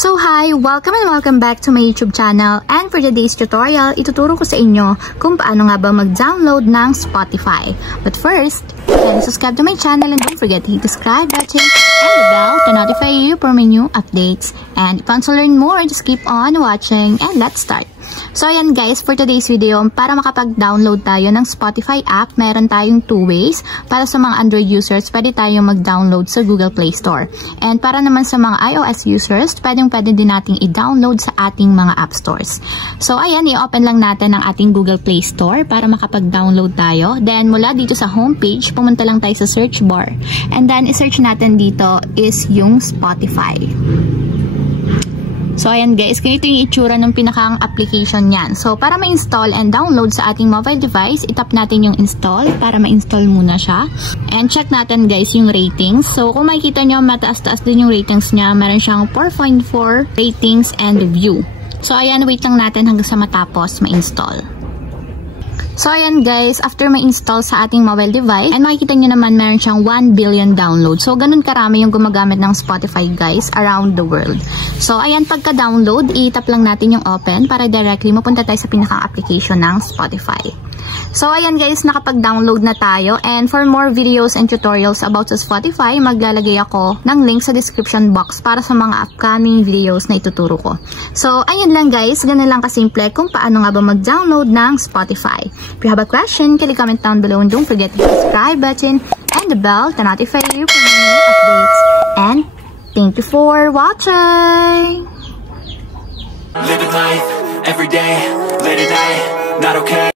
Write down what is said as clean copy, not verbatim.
So hi! Welcome and welcome back to my YouTube channel, and for today's tutorial, ituturo ko sa inyo kung paano nga ba mag-download ng Spotify. But first, kindly subscribe to my channel and don't forget to hit the subscribe button and the bell to notify you for my new updates. And if you want to learn more, just keep on watching and let's start. So ayan guys, for today's video, para makapag-download tayo ng Spotify app, meron tayong two ways. Para sa mga Android users, pwede tayong mag-download sa Google Play Store. And para naman sa mga iOS users, pwede din nating i-download sa ating mga app stores. So ayan, i-open lang natin ang ating Google Play Store para makapag-download tayo. Then mula dito sa homepage, pumunta lang tayo sa search bar. And then i-search natin dito is yung Spotify. So ayan guys, ganito yung itsura ng pinakang application niyan. So para ma-install and download sa ating mobile device, itap natin yung install para ma-install muna siya. And check natin guys yung ratings. So kung makikita nyo, mataas-taas din yung ratings niya. Meron siyang 4.4 ratings and review. So ayan, wait lang natin hanggang sa matapos ma-install. So ayan guys, after ma-install sa ating mobile device, and makikita nyo naman meron siyang 1 billion download. So ganun karami yung gumagamit ng Spotify guys around the world. So ayan, pagka-download, itap lang natin yung open para directly mapunta tayo sa pinaka-application ng Spotify. So ayan guys, nakapag-download na tayo, and for more videos and tutorials about sa Spotify, maglalagay ako ng link sa description box para sa mga upcoming videos na ituturo ko. So ayun lang guys, ganun lang kasimple kung paano nga ba mag-download ng Spotify. If you have a question, can you comment down below and don't forget to hit the subscribe button and the bell to notify you for my new updates. And thank you for watching! Living life, every day, late at night, not okay.